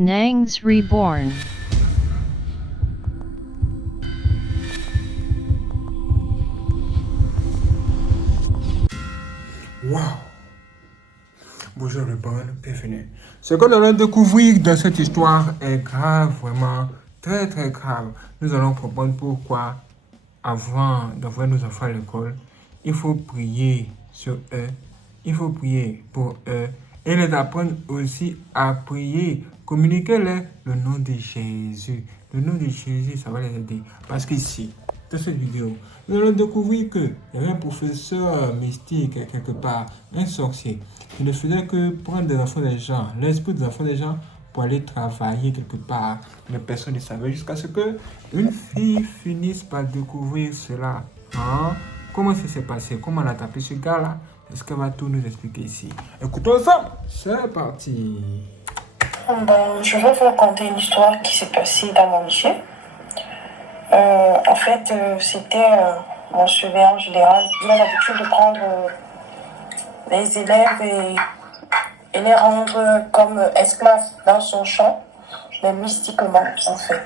Nangs Reborn. Wow! Bonjour le bon, bienvenue. Ce qu'on allons découvrir dans cette histoire est grave, vraiment très très grave. Nous allons comprendre pourquoi, avant d'envoyer nos enfants à l'école, il faut prier sur eux, il faut prier pour eux et les apprendre aussi à prier. Communiquez-leur le nom de Jésus. Le nom de Jésus, ça va les aider. Parce qu'ici, dans cette vidéo, nous allons découvrir qu'il y avait un professeur mystique quelque part, un sorcier, qui ne faisait que prendre des enfants des gens, l'esprit des enfants des gens, pour aller travailler quelque part. Mais personne ne savait jusqu'à ce que une fille finisse par découvrir cela. Hein? Comment ça s'est passé? Comment on a tapé ce gars-là? Est-ce qu'elle va tout nous expliquer ici? Écoutons ensemble. C'est parti. Bon, je vais vous raconter une histoire qui s'est passée dans mon lycée. En fait, c'était mon surveillant général. Il a l'habitude de prendre les élèves et les rendre comme esclaves dans son champ, mais mystiquement en fait.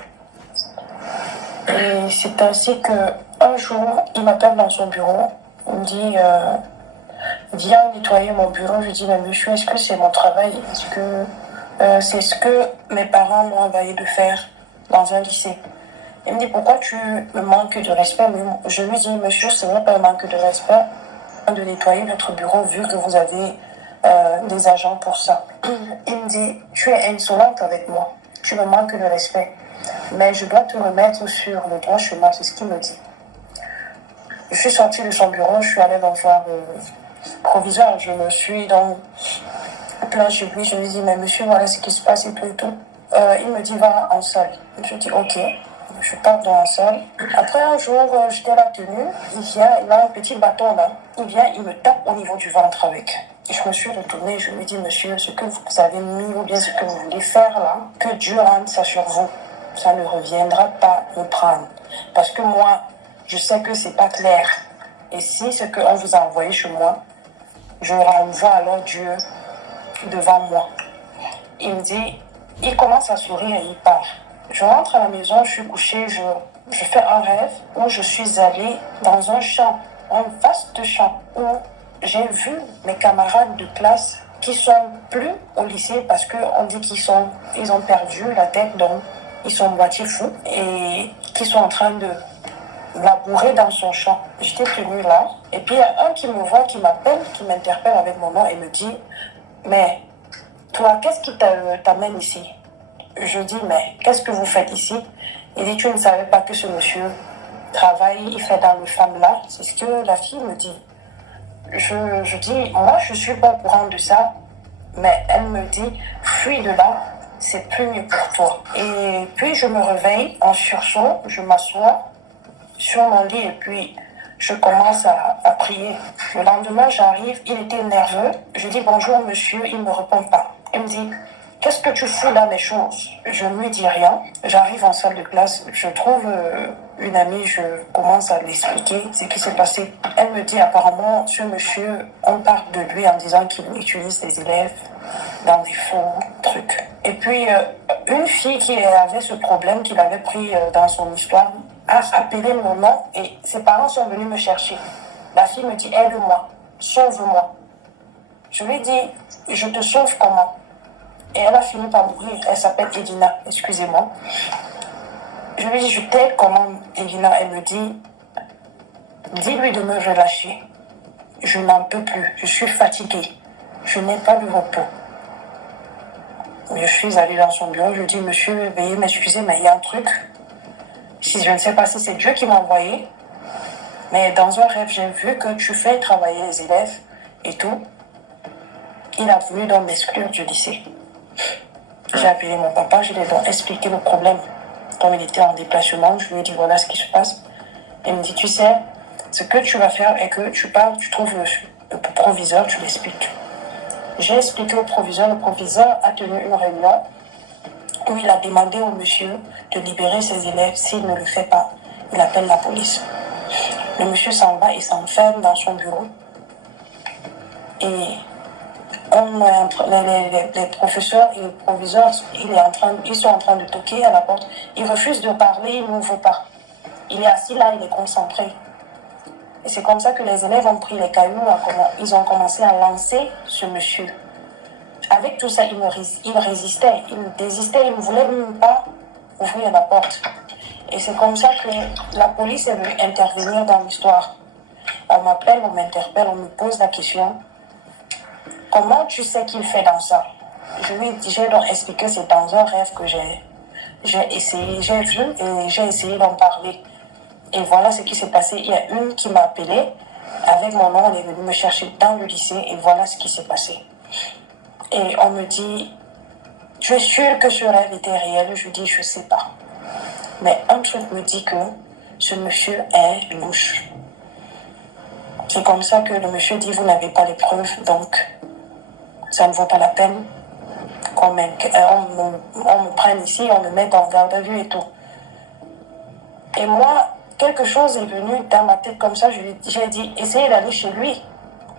Et c'est ainsi qu'un jour, il m'appelle dans son bureau. Il me dit viens nettoyer mon bureau. Je dis mais monsieur, est-ce que c'est mon travail? Est-ce que c'est ce que mes parents m'ont envoyé de faire dans un lycée? Il me dit pourquoi tu me manques de respect? Je lui dis monsieur, ce n'est pas un manque de respect de nettoyer votre bureau vu que vous avez des agents pour ça. Il me dit tu es insolente avec moi, tu me manques de respect, mais je dois te remettre sur le droit chemin. C'est ce qu'il me dit. Je suis sortie de son bureau, je suis allée dans le proviseur, je me suis donc plein chez lui, je lui dis mais monsieur, voilà ce qui se passe et tout et tout. Il me dit va en salle. Je dis ok, je pars dans la salle. Après un jour, j'étais là tenue, il vient, il a un petit bâton là, il vient, il me tape au niveau du ventre avec. Et je me suis retournée, je lui dis monsieur, ce que vous avez mis ou bien ce que vous voulez faire là, que Dieu rende ça sur vous. Ça ne reviendra pas me prendre. Parce que moi, je sais que c'est pas clair. Et si ce qu'on vous a envoyé chez moi, je renvoie alors Dieu devant moi. Il me dit, il commence à sourire et il part. Je rentre à la maison, je suis couchée, je fais un rêve où je suis allée dans un champ, un vaste champ, où j'ai vu mes camarades de classe qui sont plus au lycée parce qu'on dit ils ont perdu la tête, donc ils sont moitié fous et qui sont en train de labourer dans son champ. J'étais tenue là, et puis il y a un qui me voit, qui m'appelle, qui m'interpelle avec mon nom et me dit mais toi, qu'est-ce qui t'amène ici? Je dis mais qu'est-ce que vous faites ici? Il dit tu ne savais pas que ce monsieur travaille, il fait dans le Fab Lab. C'est ce que la fille me dit. Je dis moi je suis pas au courant de ça, mais elle me dit fuis de là, c'est plus mieux pour toi. Et puis je me réveille en sursaut, je m'assois sur mon lit et puis je commence à prier. Le lendemain, j'arrive, il était nerveux. Je dis bonjour monsieur, il ne me répond pas. Il me dit qu'est-ce que tu fous là, mes choses? Je ne lui dis rien. J'arrive en salle de classe, je trouve une amie, je commence à l'expliquer ce qui s'est passé. Elle me dit apparemment ce monsieur, on parle de lui en disant qu'il utilise les élèves dans des faux trucs. Et puis une fille qui avait ce problème qu'il avait pris dans son histoire a appelé mon nom et ses parents sont venus me chercher. La fille me dit aide-moi, sauve-moi. Je lui dis je te sauve comment? Et elle a fini par mourir. Elle s'appelle Edina, excusez-moi. Je lui dis je t'aide comment, Edina? Elle me dit dis-lui de me relâcher. Je n'en peux plus, je suis fatiguée, je n'ai pas de repos. Je suis allée dans son bureau, je dis monsieur veuillez m'excuser mais il y a un truc. Si je ne sais pas si c'est Dieu qui m'a envoyé, mais dans un rêve, j'ai vu que tu fais travailler les élèves et tout. Il a voulu donc m'exclure du lycée. J'ai appelé mon papa, je lui ai donc expliqué le problème. Comme il était en déplacement, je lui ai dit voilà ce qui se passe. Il me dit tu sais, ce que tu vas faire est que tu parles, tu trouves le proviseur, tu l'expliques. J'ai expliqué au proviseur, le proviseur a tenu une réunion où il a demandé au monsieur de libérer ses élèves. S'il ne le fait pas, il appelle la police. Le monsieur s'en va et s'enferme dans son bureau. Et les professeurs et les proviseurs, ils sont en train de toquer à la porte. Il refuse de parler, il n'ouvre pas. Il est assis là, il est concentré. Et c'est comme ça que les élèves ont pris les cailloux, ils ont commencé à lancer ce monsieur. Avec tout ça, il résistait, il désistait, il ne voulait même pas ouvrir la porte. Et c'est comme ça que la police est venue intervenir dans l'histoire. On m'appelle, on m'interpelle, on me pose la question. Comment tu sais qu'il fait dans ça? J'ai donc expliqué, c'est dans un rêve que j'ai essayé, j'ai vu et j'ai essayé d'en parler. Et voilà ce qui s'est passé. Il y a une qui m'a appelé avec mon nom, elle est venue me chercher dans le lycée et voilà ce qui s'est passé. Et on me dit, tu es sûr que ce rêve était réel? Je dis, je ne sais pas. Mais un truc me dit que ce monsieur est louche. C'est comme ça que le monsieur dit, vous n'avez pas les preuves, donc ça ne vaut pas la peine qu'on me prenne ici, on me mette en garde à vue et tout. Et moi, quelque chose est venu dans ma tête comme ça, j'ai dit, essayez d'aller chez lui.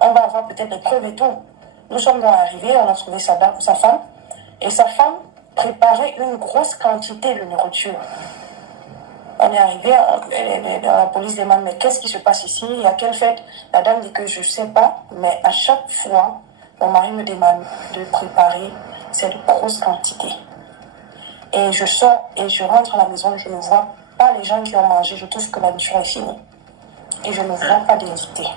On va avoir peut-être des preuves et tout. Nous sommes donc arrivés, on a trouvé sa femme, et sa femme préparait une grosse quantité de nourriture. On est arrivé, la police demande, mais qu'est-ce qui se passe ici? À quelle fête? La dame dit que je ne sais pas, mais à chaque fois, mon mari me demande de préparer cette grosse quantité. Et je sors et je rentre à la maison, je ne vois pas les gens qui ont mangé, je trouve que la nourriture est finie. Et je ne vois pas d'invités.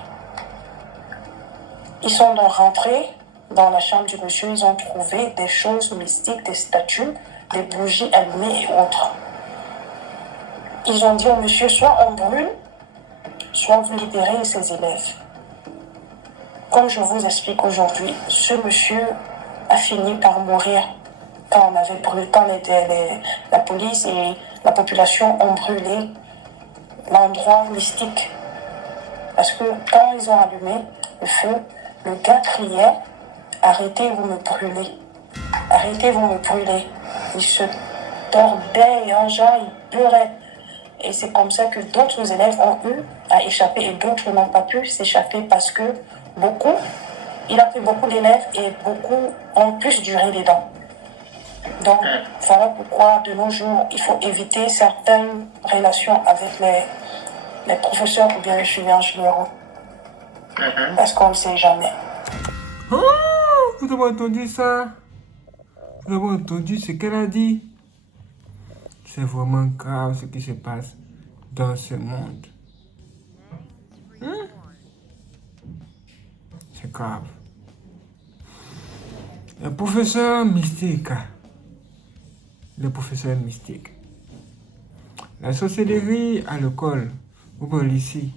Ils sont donc rentrés dans la chambre du monsieur, ils ont trouvé des choses mystiques, des statues, des bougies allumées et autres. Ils ont dit au monsieur, soit on brûle, soit vous libérez ses élèves. Comme je vous explique aujourd'hui, ce monsieur a fini par mourir quand la police et la population ont brûlé l'endroit mystique. Parce que quand ils ont allumé le feu, le gars criait, arrêtez, vous me brûlez. Arrêtez, vous me brûlez. Il se tordait, il pleurait. Et c'est comme ça que d'autres élèves ont eu à échapper et d'autres n'ont pas pu s'échapper parce que il a pris beaucoup d'élèves et beaucoup ont plus duré dedans. Donc voilà pourquoi de nos jours, il faut éviter certaines relations avec les professeurs ou bien les suivants généraux. Parce qu'on ne sait jamais. Oh, vous avez entendu ça? Vous avez entendu ce qu'elle a dit? C'est vraiment grave ce qui se passe dans ce monde. C'est grave. Le professeur mystique. Le professeur mystique. La sorcellerie à l'école ou au lycée,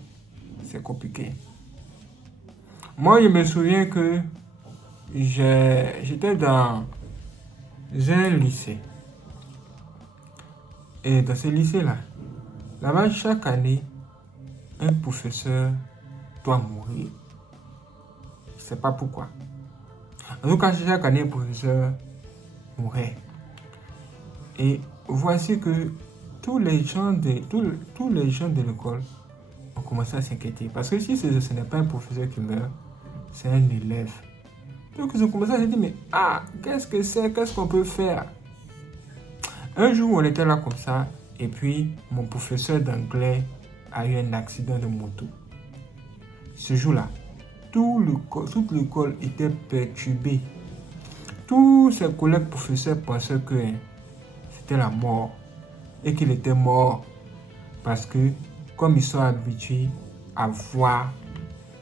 c'est compliqué. Moi, je me souviens que j'étais dans un lycée. Et dans ce lycée-là, là-bas, chaque année, un professeur doit mourir. Je ne sais pas pourquoi. En tout cas, chaque année, un professeur mourait. Et voici que tous les gens de l'école ont commencé à s'inquiéter. Parce que si ce n'est pas un professeur qui meurt, c'est un élève. Donc ils ont commencé à se dire, mais qu'est-ce que c'est? Qu'est-ce qu'on peut faire? Un jour, on était là comme ça, et puis mon professeur d'anglais a eu un accident de moto. Ce jour-là, toute l'école était perturbée. Tous ses collègues professeurs pensaient que c'était la mort et qu'il était mort parce que, comme ils sont habitués à voir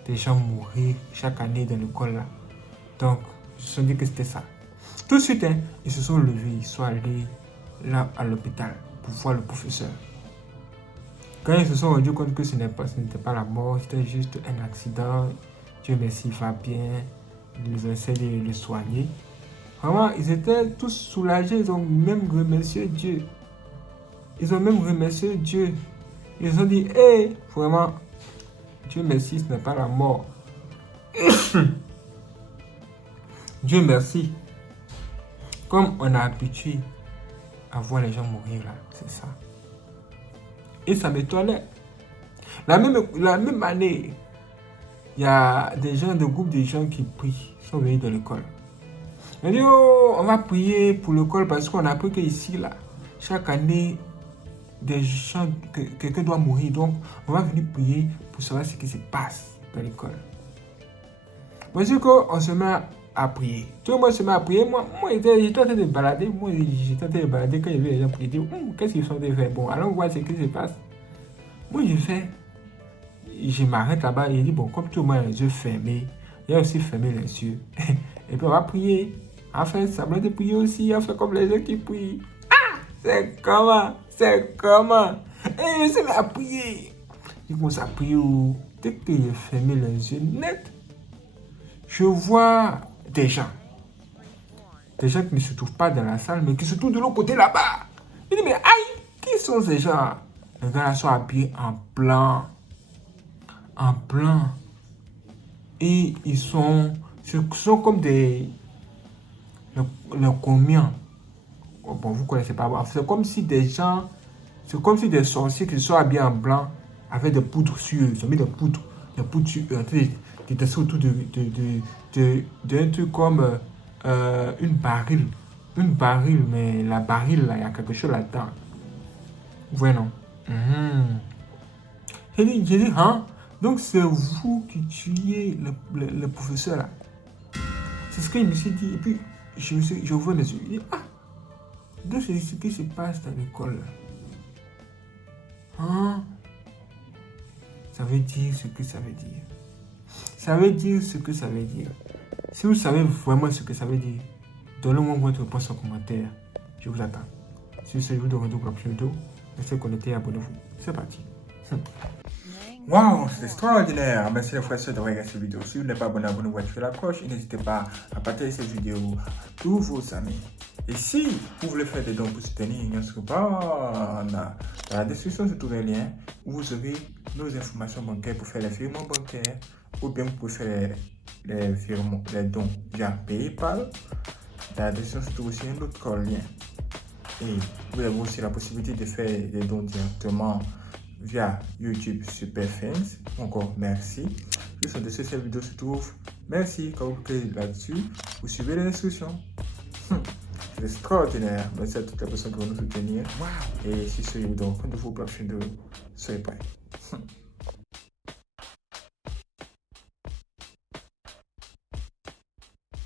des gens mourir chaque année dans l'école là, donc ils se sont dit que c'était ça. Tout de suite, ils se sont levés, ils sont allés là à l'hôpital pour voir le professeur. Quand ils se sont rendus compte que ce n'était pas la mort, c'était juste un accident, Dieu merci, il va bien, ils ont essayé de le soigner. Vraiment, ils étaient tous soulagés, ils ont même remercié Dieu. Ils ont ont dit, vraiment, Dieu merci, ce n'est pas la mort. Dieu merci. Comme on a habitué à voir les gens mourir là, c'est ça. Et ça m'étonnait. La même année, il y a des groupes de gens qui prient, sont venus de l'école. Ils disent, oh, on va prier pour l'école parce qu'on a appris qu'ici, là, chaque année, des gens, quelqu'un doit mourir. Donc, on va venir prier pour savoir ce qui se passe dans l'école. Moi, c'est qu'on se met à prier. Tout le monde se met à prier. Moi j'étais en train de balader. J'étais en train de balader quand il y avait les gens prier. Qu'est-ce qu'ils sont en train de faire? Bon, allons voir ce qui se passe. Moi, je m'arrête là-bas et je dis, bon, comme tout le monde a les yeux fermés, il a aussi fermé les yeux. Et puis, on va prier. On va faire semblant de prier aussi. On va faire comme les gens qui prient. Ah! C'est comment? Et je se mets à prier. Je commence à prier. Dès que j'ai fermé les yeux net, je vois des gens qui ne se trouvent pas dans la salle, mais qui se trouvent de l'autre côté là-bas. Je dis, mais aïe, qui sont ces gens? Les gars là sont habillés en blanc. Et ils sont comme des... Le combien? Bon, vous ne connaissez pas. C'est comme si des sorciers qui sont habillés en blanc avec des poudres sur eux. Ils ont mis des poudres sur eux. Qui étaient autour d'un truc comme une baril. Mais la baril, là, il y a quelque chose là-dedans. Vous voyez, non? J'ai dit, hein? Donc, c'est vous qui tuez le professeur, là. C'est ce qu'il me s'est dit. Et puis, je vois mes yeux. Je dis, ah! Donc, c'est ce qui se passe dans l'école. Hein? Ça veut dire ce que ça veut dire. Ça veut dire ce que ça veut dire. Si vous savez vraiment ce que ça veut dire, donnez-moi votre réponse en commentaire. Je vous attends. Si ce vous donne pour la prochaine vidéo, restez connectés et abonnez-vous. C'est parti. Waouh, c'est extraordinaire. Merci les frères et sœurs d'avoir regardé cette vidéo. Si vous n'êtes pas abonné, abonnez-vous, activez la cloche. Et n'hésitez pas à partager cette vidéo à tous vos amis. Et si vous voulez faire des dons pour soutenir notre bande, dans la description se trouve un lien où vous aurez nos informations bancaires pour faire les virements bancaires ou bien vous pouvez faire les dons via PayPal. Dans la description se trouve aussi un autre lien. Et vous avez aussi la possibilité de faire des dons directement via YouTube Super Fans. Encore merci. Juste en dessous de cette vidéo se trouve. Merci. Quand vous cliquez là-dessus, vous suivez les instructions. C'est extraordinaire. Merci à toutes les personnes qui vont nous soutenir. Wow. Et si ce vous donne compte de vos prochaines vidéos, soyez prêts.